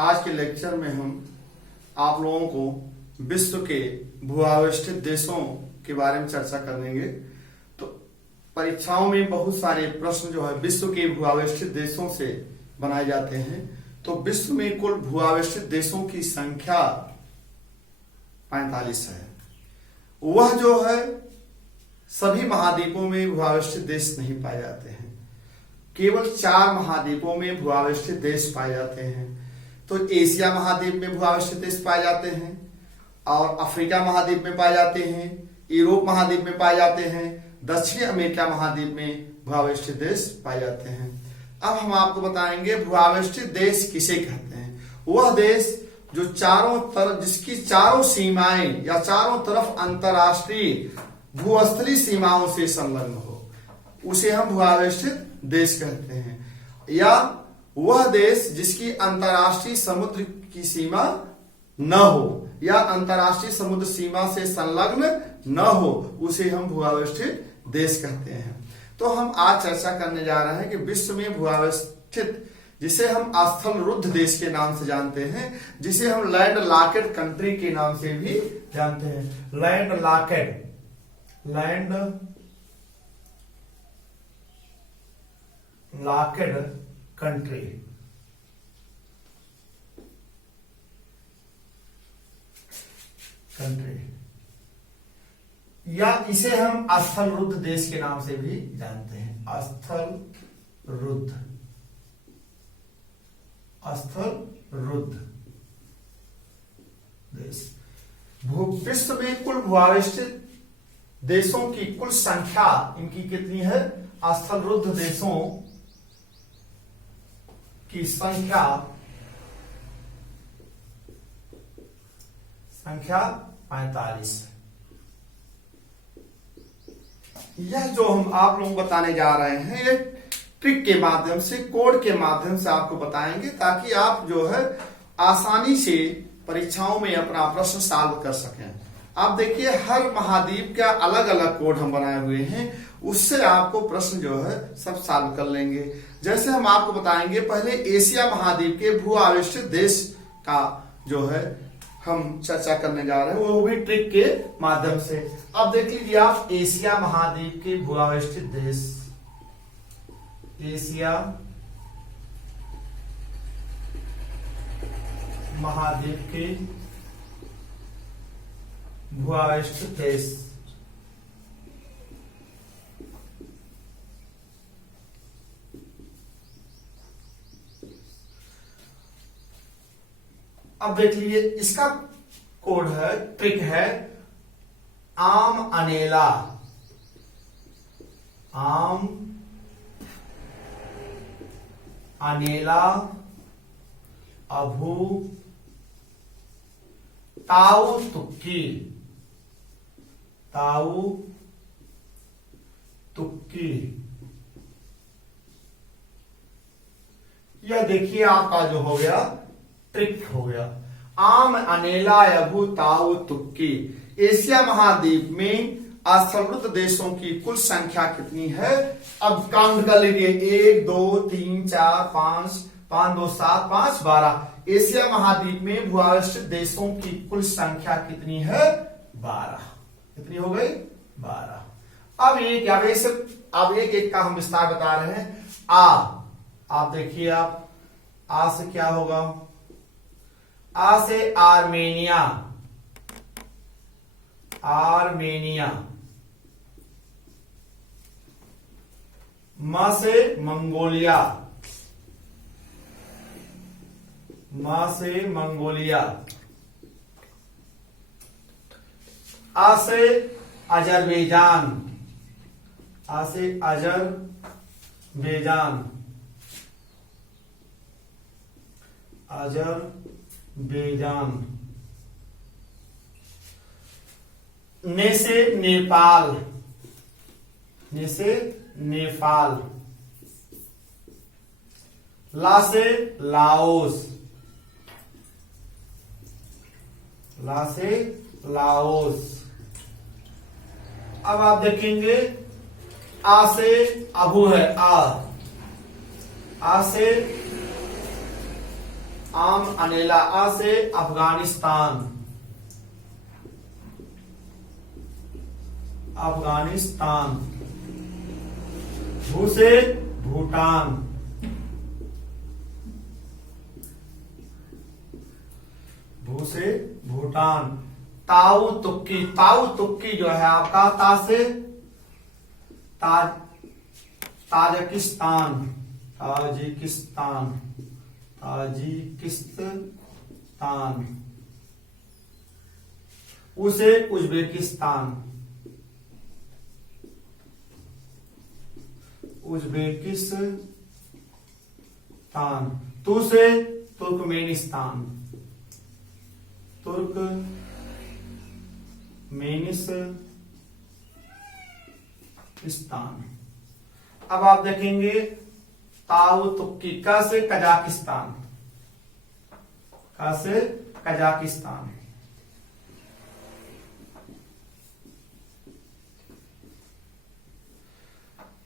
आज के लेक्चर में हम आप लोगों को विश्व के भूआवस्थित देशों के बारे में चर्चा करेंगे। तो परीक्षाओं में बहुत सारे प्रश्न जो है विश्व के भूआवस्थित देशों से बनाए जाते हैं। तो विश्व में कुल भूआवस्थित देशों की संख्या 45 है। वह जो है सभी महाद्वीपों में भूआवस्थित देश नहीं पाए जाते हैं, केवल 4 महाद्वीपों में भूआवस्थित देश पाए जाते हैं। तो एशिया महाद्वीप में भूआवस्थित देश पाए जाते हैं, और अफ्रीका महाद्वीप में पाए जाते हैं, यूरोप महाद्वीप में पाए जाते हैं, दक्षिण अमेरिका महाद्वीप में भूआवस्थित देश पाए जाते हैं। अब हम आपको बताएंगे भूआवस्थित देश किसे कहते हैं। वह देश जो चारों तरफ, जिसकी चारों सीमाएं या चारों तरफ अंतरराष्ट्रीय भूस्थलीय सीमाओं से संलग्न हो, उसे हम भूआवस्थित देश कहते हैं। या वह देश जिसकी अंतरराष्ट्रीय समुद्र की सीमा न हो या अंतरराष्ट्रीय समुद्र सीमा से संलग्न न हो, उसे हम भूआवस्थित देश कहते हैं। तो हम आज चर्चा करने जा रहे हैं कि विश्व में भूआवस्थित, जिसे हम स्थल रुद्ध देश के नाम से जानते हैं, जिसे हम लैंड लॉकेड कंट्री के नाम से भी जानते हैं। लैंड लॉकेड कंट्री, या इसे हम स्थल रुद्ध देश के नाम से भी जानते हैं। स्थल रुद्ध देश। विश्व में कुल भूआवस्थित देशों की कुल संख्या इनकी कितनी है? स्थल रुद्ध देशों की संख्या 45 है। यह जो हम आप लोगों को बताने जा रहे हैं, ये ट्रिक के माध्यम से, कोड के माध्यम से आपको बताएंगे, ताकि आप जो है आसानी से परीक्षाओं में अपना प्रश्न सॉल्व कर सकें। आप देखिए, हर महाद्वीप का अलग अलग कोड हम बनाए हुए हैं, उससे आपको प्रश्न जो है सब सॉल्व कर लेंगे। जैसे हम आपको बताएंगे, पहले एशिया महाद्वीप के भूआवस्थित देश का जो है हम चर्चा करने जा रहे हैं, वो भी ट्रिक के माध्यम से। अब देख लीजिए आप, एशिया महाद्वीप के भूआवस्थित देश, एशिया महाद्वीप के भूआवस्थित देश। अब देख लीजिए, इसका कोड है, ट्रिक है आम अनेला, अभू ताऊ तुक्की, यह देखिए आपका जो हो गया ट्रिक हो गया। आम अनेला अभू ताऊ तुक्की। एशिया महाद्वीप में स्थल रुद्ध देशों की कुल संख्या कितनी है? अब काउंट कर लीजिए, 1 2 3 4 5 5 2 7 5 12। एशिया महाद्वीप में भूआवस्थित देशों की कुल संख्या कितनी है? 12। कितनी हो गई? 12। अब एक एक का हम विस्तार बता रहे हैं। आप देखिए, आ से क्या होगा? आ से आर्मेनिया, म से मंगोलिया, आ से अजरबैजान, ने से नेपाल, ला से लाओस, अब आप देखेंगे, आ से अबू है, आ से आम अनेला, आ से अफगानिस्तान, अफगानिस्तान। भू से भूटान, भू से भूटान। ताऊ तुक्की, ताऊ तुक्की जो है आपका ता से ताजिकिस्तान, ताजिकिस्तान, ताजिकिस्तान। उसे उज्बेकिस्तान, उज्बेकिस्तान। तू से तुर्कमेनिस्तान, तुर्कमेनिस्तान। अब आप देखेंगे ताऊ तुक्की, का से कजाकिस्तान, का से कजाकिस्तान।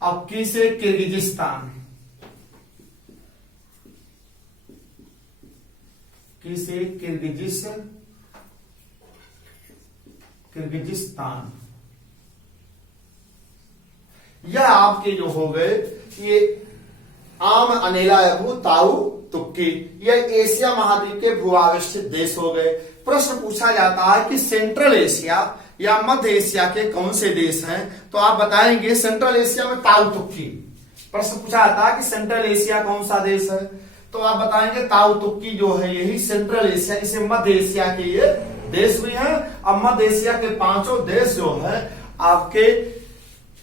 अब की से किर्गिजिस्तान, की से किर्गिजिस्तान। यह आपके जो हो गए ये आम अनेला भू ताऊ तुक्की, यह एशिया महाद्वीप के भूआविष्ठित देश हो गए। प्रश्न पूछा जाता है कि सेंट्रल एशिया या मध्य एशिया के कौन से देश हैं, तो आप बताएंगे सेंट्रल एशिया में ताऊ तुक्की। प्रश्न पूछा जाता है कि सेंट्रल एशिया कौन सा देश है, तो आप बताएंगे ताऊ तुक्की जो है यही सेंट्रल एशिया, इसे मध्य एशिया के ये देश भी हैं। अब मध्य एशिया के पांचों देश जो है आपके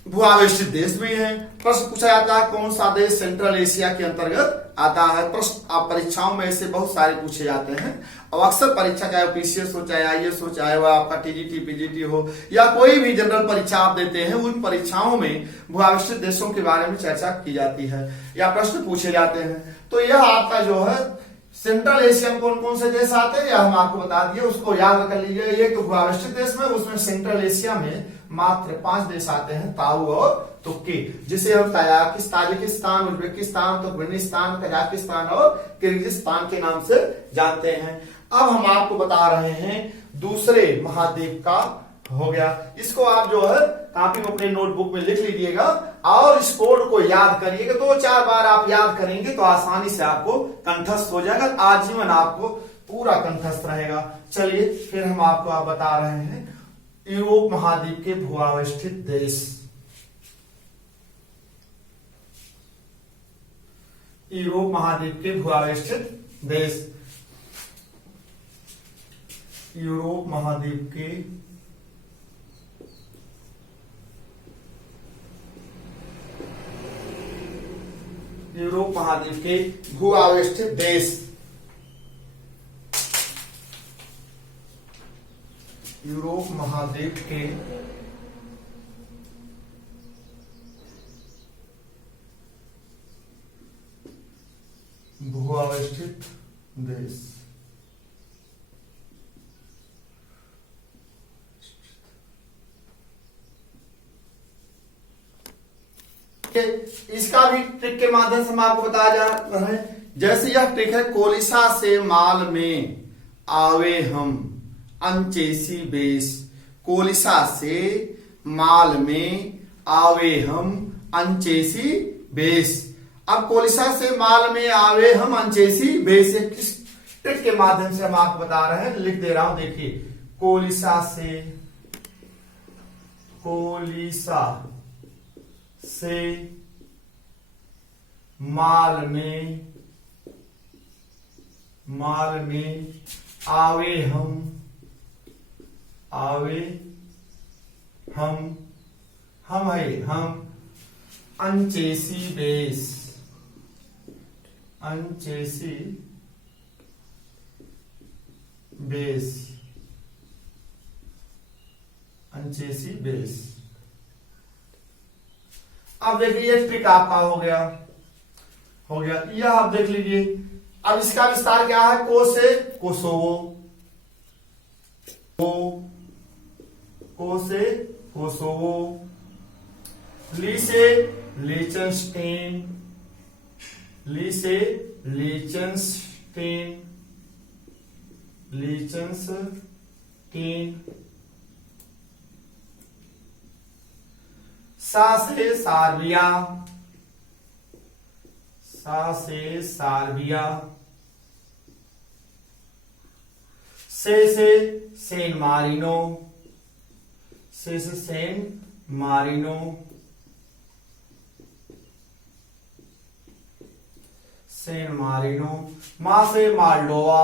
भूआविष्ठित देश भी हैं। प्रश्न पूछा जाता है कौन सा देश सेंट्रल एशिया के अंतर्गत आता है। प्रश्न आप परीक्षाओं में ऐसे बहुत सारे पूछे जाते हैं और अक्सर परीक्षा चाहे पीसीएस हो, चाहे आईएएस हो, चाहे वह आपका टीजीटी पीजीटी हो या कोई भी जनरल परीक्षा आप देते हैं, उन परीक्षाओं में भूआविष्ठित देशों के बारे में चर्चा की जाती है या प्रश्न पूछे जाते हैं। तो यह आपका जो है सेंट्रल एशिया में कौन कौन से देश आते हैं, यह हम आपको बता दिए, उसको याद कर लीजिए। एक तो भूआविष्ठित देश में, उसमें सेंट्रल एशिया में मात्र 5 देश आते हैं, ताऊ और तुक्की, जिसे हम ताजिकिस्तान, उज्बेकिस्तान, तुर्कमेनिस्तान, कजाकिस्तान और किर्गिजिस्तान के नाम से जानते हैं। अब हम आपको बता रहे हैं दूसरे महाद्वीप का हो गया। इसको आप जो है कॉपी में अपने नोटबुक में लिख लीजिएगा और इस कोड को याद करिएगा। 2-4 बार आप याद करेंगे तो आसानी से आपको कंठस्थ हो जाएगा, आजीवन आपको पूरा कंठस्थ रहेगा। चलिए फिर हम आपको आप बता रहे हैं यूरोप महाद्वीप के भूआविष्ठित देश। यूरोप महाद्वीप के भूआविष्ठित देश, यूरोप महाद्वीप के यूरोप महाद्वीप के भूआविष्ठित देश। यूरोप महाद्वीप के भूआविष्ठित देश। इसका भी ट्रिक के माध्यम से हम आपको बताया जा रहा है। जैसे यह ट्रिक है, कोलिसा से माल में आवे हम अंचेसी बेस। कोलिसा से माल में आवे हम अंचेसी बेस। अब कोलिसा से माल में आवे हम अंचेसी बेस, किस ट्रिक के माध्यम से हम आपको बता रहे हैं, लिख दे रहा हूं, देखिए। कोलिसा से माल में आवे हम अंचेसी बेस। अब देखिए ये ट्रिक आपका हो गया। यह आप देख लीजिए। अब इसका विस्तार क्या है, को से कोसोवो, को से कोसोवो, ली से लीचेनस्टीन, लीचेंस्टीन, सा से सार्बिया, सा से सार्बिया, से सेन मारिनो, से सेन मारिनो, सेन मारिनो, मा से माल्डोवा,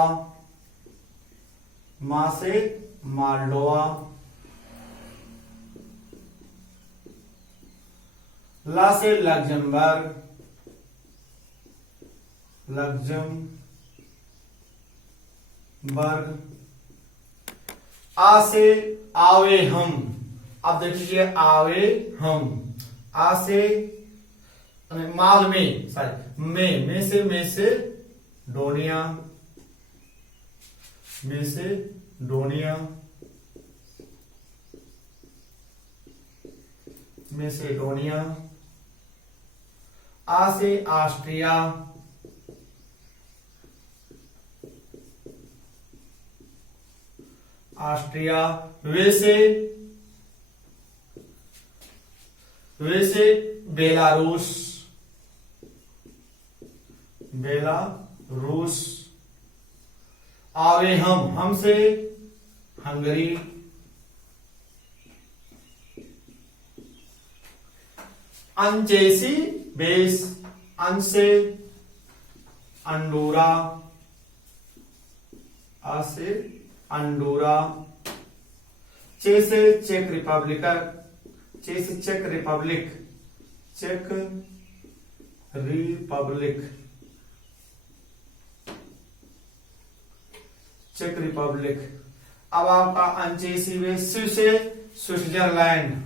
मा से माल्डोवा, ला से लग्जमबर्ग, लग्जमबर्ग, आ से आवे हम, अब देखिए आवे हम, आ से माल में, सॉरी में से डोनिया, में से डोनिया, में से डोनिया, आ से ऑस्ट्रिया, ऑस्ट्रिया, वे से बेलारूस, बेलारूस, आवे हम से हंगरी, अंचेसी बेस, अन से अंडोरा, आ से अंडोरा, चे से चेक रिपब्लिक, चे से check Republic, check Republic, check Republic. अब आपका अंचेसी वे स्विस से स्विट्जरलैंड,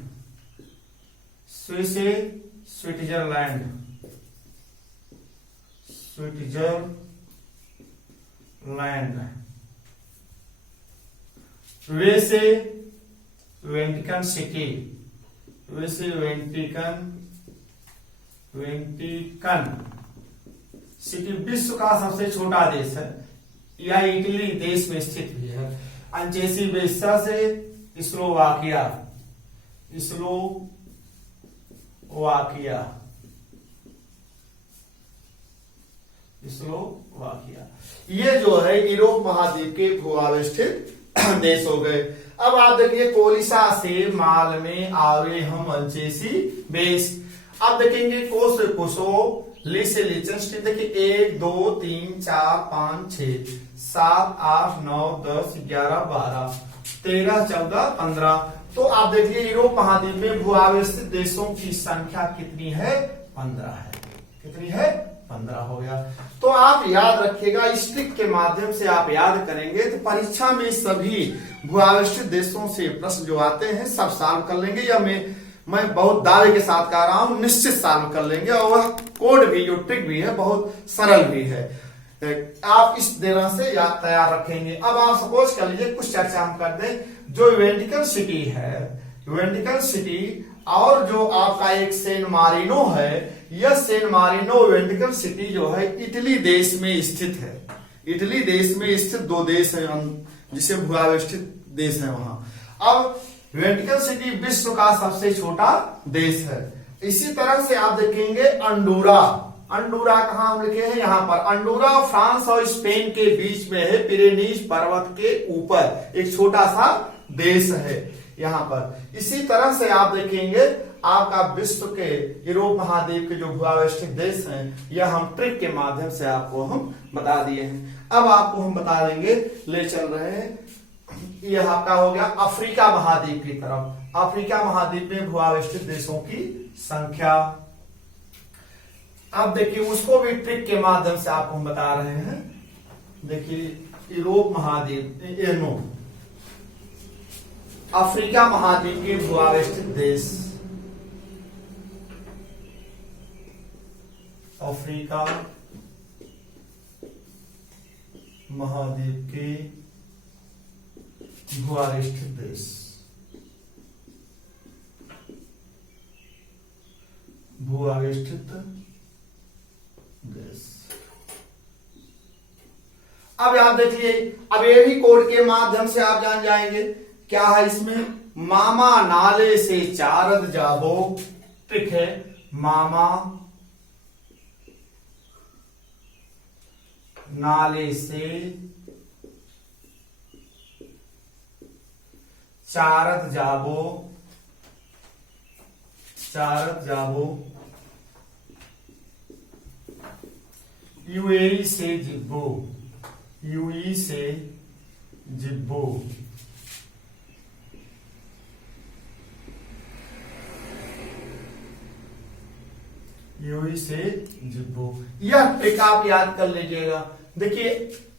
स्विस से स्विट्जरलैंड, स्विट्जरलैंड, वे से वेटिकन सिटी, वे से वेटिकन सिटी विश्व का सबसे छोटा देश है, यह इटली देश में स्थित भी है। अंचेसी बेस्सा से स्लोवाकिया, स्लोवाकिया, ये जो है यूरोप महाद्वीप के भूआवेष्टित देश हो गए। अब आप देखिए कोलिसा से माल में आवे हम अंचेसी बेस। अब देखेंगे को से कोसो, ली से लिचेंस्टीन, देखिए 1 2 3 4 5 6 7 8 9 10 11 12 13 14 15। तो आप देखिए यूरोप महाद्वीप में भूआवेष्टित देशों की संख्या कितनी है? 15 है। कितनी है? 15 हो गया। तो आप याद रखिएगा, इस ट्रिक के माध्यम से आप याद करेंगे तो परीक्षा में सभी भूआवेष्टित देशों से प्रश्न जो आते हैं सब सॉल्व कर लेंगे, या मैं बहुत दावे के साथ कह रहा हूं निश्चित सॉल्व कर लेंगे। और वह कोड भी जो ट्रिक भी है बहुत सरल भी है, आप इस तरह से याद तैयार रखेंगे। अब आप सपोज कर लीजिए कुछ चर्चा हम कर दें, जो वेटिकन सिटी है, वेटिकन सिटी और जो आपका एक सेन मारिनो है, यह सेन मारिनो वेटिकन सिटी जो है इटली देश में स्थित है। इटली देश में स्थित दो देश है जिसे भूआवेष्टित देश है वहां। अब वेटिकन सिटी विश्व का सबसे छोटा देश है। इसी तरह से आप देखेंगे अंडोरा, अंडोरा कहां हम लिखे हैं? यहां पर। अंडोरा फ्रांस और स्पेन के बीच में है, पिरेनीज पर्वत के ऊपर एक छोटा सा देश है यहां पर। इसी तरह से आप देखेंगे आपका विश्व के यूरोप महाद्वीप के जो भूआवेष्टित देश हैं, यह हम ट्रिक के माध्यम से आपको हम बता दिए हैं। अब आपको हम बता देंगे, ले चल रहे हैं, यह आपका हो गया अफ्रीका महाद्वीप की तरफ। अफ्रीका महाद्वीप में भूआवेष्टित देशों की संख्या। अब देखिए उसको भी ट्रिक के माध्यम से आपको हम बता रहे हैं। देखिए यूरोप महाद्वीप, अफ्रीका महाद्वीप के भूआवेष्टित देश, अफ्रीका महाद्वीप के भूआवेष्टित देश, भूआवेष्टित देश। अब आप देखिए, अब ये भी कोड के माध्यम से आप जान जाएंगे क्या है इसमें। मामा नाले से चारद जाबो, ठीक है, मामा नाले से चारद जाबो, चारद जाबो, यूएई से जिब्बो, यूई से जिब्बो, यूई से जिब्बो। यह ट्रिक आप याद कर लीजिएगा। देखिए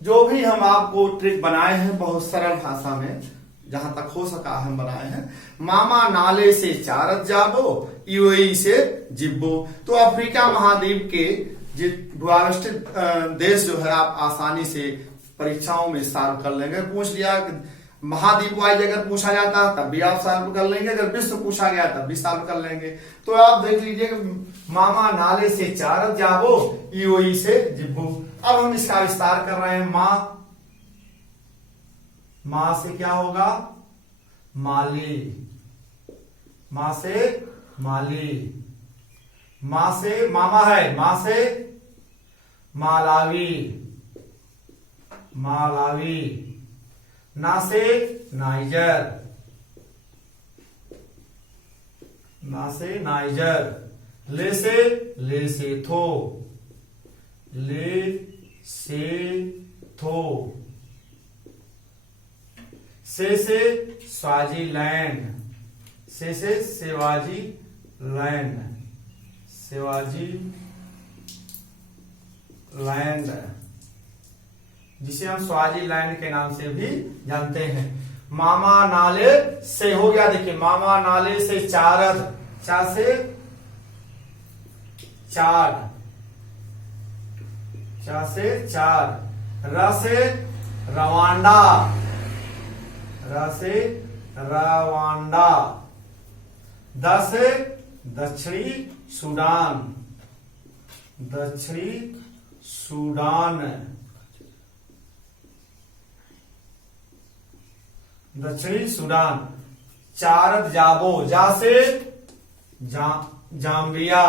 जो भी हम आपको ट्रिक बनाए हैं बहुत सरल भाषा में, जहां तक हो सका हम बनाए हैं। मामा नाले से चारद जाबो, यूएई से जिब्बो। तो अफ्रीका महाद्वीप के भूआविष्टित देश जो है आप आसानी से परीक्षाओं में सॉल्व कर लेंगे। पूछ लिया महाद्वीप वाइज अगर पूछा जाता तब भी आप सॉल्व कर लेंगे, अगर विश्व पूछा गया तब भी सॉल्व कर लेंगे। तो आप देख लीजिए कि मामा नाले से चारद जाबो, यूएई से जिब्बो। अब हम इसका विस्तार कर रहे हैं। मां से क्या होगा, माली, मां से माली, मां से मामा है, मां से मालावी, मालावी, ना से नाइजर, ना से नाइजर, ले से थो, ले से थो, से स्वाजीलैंड, से सेवाजी लैंड, सेवाजी लैंड, जिसे हम स्वाजीलैंड के नाम से भी जानते हैं। मामा नाले से हो गया, देखिए मामा नाले से चारद, चा से चार, चा से चार, र से रवांडा, र से रवांडा, द से दक्षिणी सूडान, दक्षिणी सूडान, दक्षिणी सूडान। चारद जाबो, जा से जाम्बिया,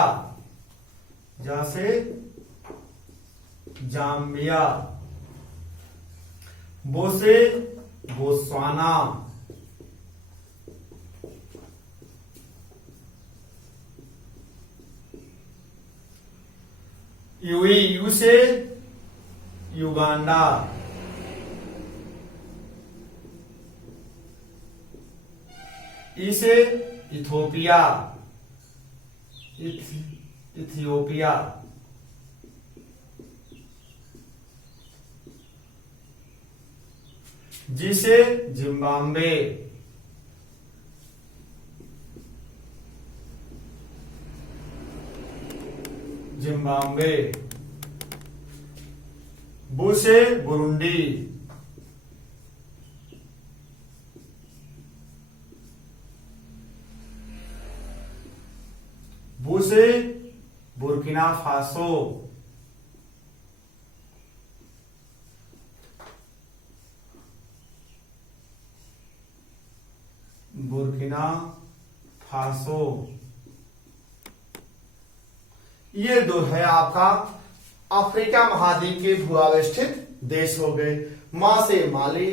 जा से जाम्बिया, बो से बोस्वाना, यूई, यू से युगांडा, ई से इथोपिया, इथियोपिया, जी से जिम्बाब्वे, जिम्बाब्वे, बू से बुरुंडी, बू से बुर्किना फासो, बुर्किना फासो। ये दो है आपका अफ्रीका महाद्वीप के भूआविष्ठित देश हो गए। मां से माली,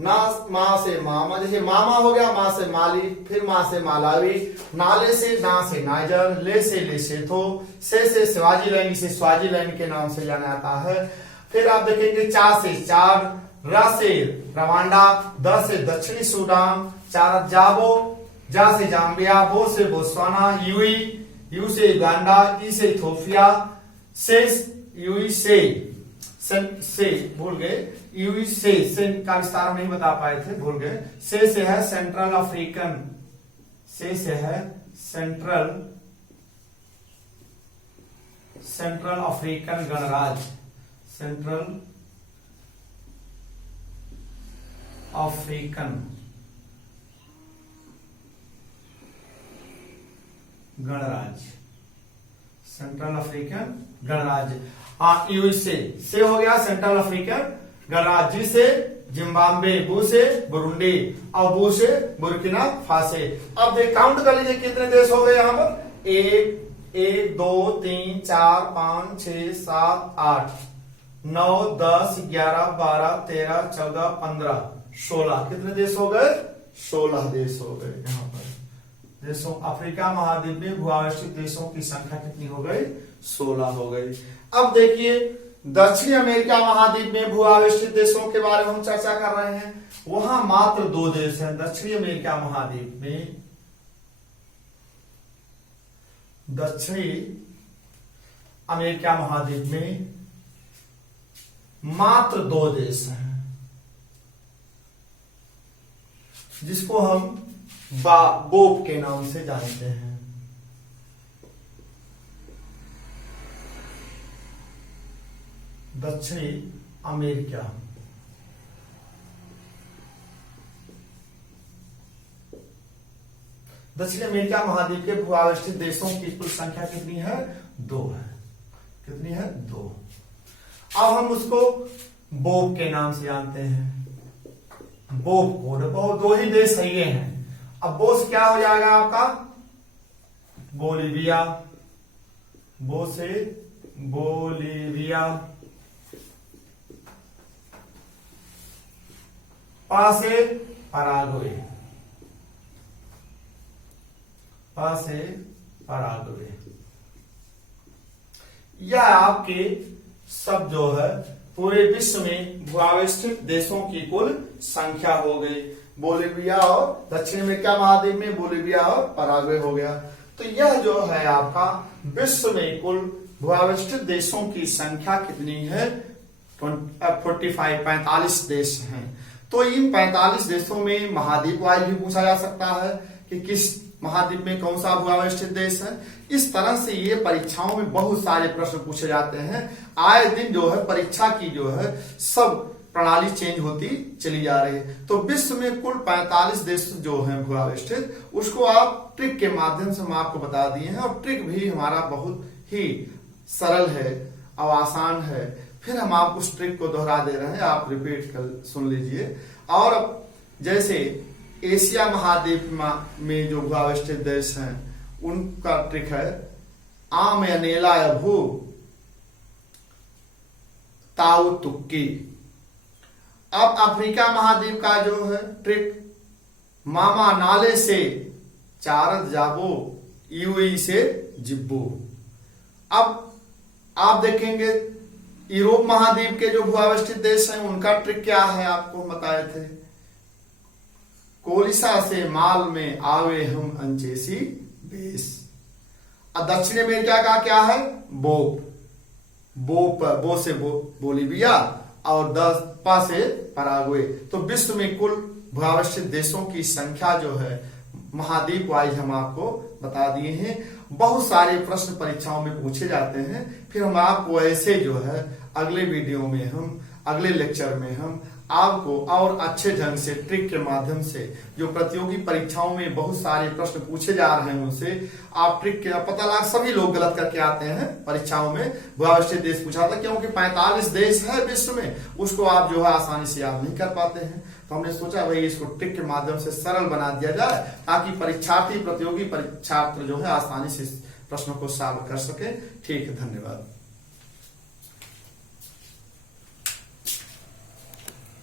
ना मां से मामा, जैसे मामा हो गया, मां से माली, फिर मां से मालावी, नाले से ना से नाइजर, ले से लेसोथो, से स्वाजीलैंड, से स्वाजीलैंड के नाम से जाना जाता है। फिर आप देखेंगे चा से चार, र से रवांडा, द से दक्षिणी सूडान, चारद जाबो, जा से जाम्बिया, बो से बोस्वाना, यूई, यू से युगांडा, ई से इथोपिया, से यूई से भूल गए, यूई से का विस्तार नहीं बता पाए थे, भूल गए। से है सेंट्रल अफ्रीकन, से है सेंट्रल अफ्रीकन गणराज्य, सेंट्रल अफ्रीकन गणराज्य, सेंट्रल अफ्रीकन गणराज्य। यूएसए से हो गया सेंट्रल अफ्रीकन गणराज्य से जिम्बाब्वे, बू से बुरुंडी और बू से बुर्किना फासे। अब देख काउंट कर लीजिए कितने देश हो गए यहाँ पर। एक 2 3 4 5 6 7 8 9 10 11 12 13 14 15 16। कितने देश हो गए? 16 देश हो गए। यहाँ पर देशों, अफ्रीका महाद्वीप में भूआवस्थित देशों की संख्या कितनी हो गई? 16 हो गई। अब देखिए दक्षिणी अमेरिका महाद्वीप में भूआवस्थित देशों के बारे में हम चर्चा कर रहे हैं। वहां मात्र 2 देश हैं दक्षिणी अमेरिका महाद्वीप में। दक्षिणी अमेरिका महाद्वीप में मात्र 2 देश हैं जिसको हम बोप के नाम से जानते हैं। दक्षिणी अमेरिका, दक्षिण अमेरिका महाद्वीप के भूआवस्थित देशों की कुल संख्या कितनी है? 2 है। कितनी है? 2। अब हम उसको बोप के नाम से जानते हैं। बोप कोड, 2 ही देश सही हैं। अब बो से क्या हो जाएगा आपका? बोलीविया, बो से बोलीविया, पा से पराग्वे, पा से पराग्वे। यह आपके सब जो है पूरे विश्व में भूआवस्थित देशों की कुल संख्या हो गई। बोलीविया और दक्षिण अमेरिका महाद्वीप में बोलीविया और पराग्वे हो गया। तो यह जो है आपका विश्व में कुल भूआवस्थित देशों की संख्या कितनी है? 45 देश हैं। तो इन 45 देशों में महाद्वीप वाइज भी पूछा जा सकता है कि किस महाद्वीप में कौन सा भूआवस्थित देश है। इस तरह से ये परीक्षाओं में बहुत सारे प्रश्न पूछे जाते हैं। आए दिन जो है परीक्षा की जो है सब प्रणाली चेंज होती चली जा रही है। तो विश्व में कुल 45 देश जो हैं भूआवस्थित, उसको आप ट्रिक के माध्यम से हम आपको बता दिए हैं। और ट्रिक भी हमारा बहुत ही सरल है और आसान है। फिर हम आपको उस ट्रिक को दोहरा दे रहे हैं, आप रिपीट कर सुन लीजिए। और जैसे एशिया महाद्वीप में जो भूआवस्थित देश हैं उनका ट्रिक है आम अनेला भू ताऊ तुक्की। अब अफ्रीका महाद्वीप का जो है ट्रिक मामा नाले से चारद जाबो यूई से जिब्बू। अब आप देखेंगे यूरोप महाद्वीप के जो भूआवस्थित देश हैं उनका ट्रिक क्या है, आपको बताए थे। कोलिसा से माल में आवे हम अंचेसी बेस। और दक्षिण अमेरिका का क्या है? बोप, बो से बोलीविया और 10 पा से पराग्वे। तो विश्व में कुल भूआवस्थित देशों की संख्या जो है महाद्वीप वाइज हम आपको बता दिए हैं। बहुत सारे प्रश्न परीक्षाओं में पूछे जाते हैं। फिर हम आपको ऐसे जो है अगले वीडियो में हम अगले लेक्चर में हम आपको और अच्छे ढंग से ट्रिक के माध्यम से जो प्रतियोगी परीक्षाओं में बहुत सारे प्रश्न पूछे जा रहे हैं उनसे आप ट्रिक के पता लगा। सभी लोग गलत करके आते हैं परीक्षाओं में, भूआवस्थित देश पूछा था क्योंकि 45 देश है विश्व में, उसको आप जो है आसानी से याद नहीं कर पाते हैं। तो हमने सोचा भाई इसको ट्रिक के माध्यम से सरल बना दिया जाए ताकि परीक्षार्थी प्रतियोगी परीक्षार्थी जो है आसानी से प्रश्नों को सॉल्व कर सके। ठीक है, धन्यवाद।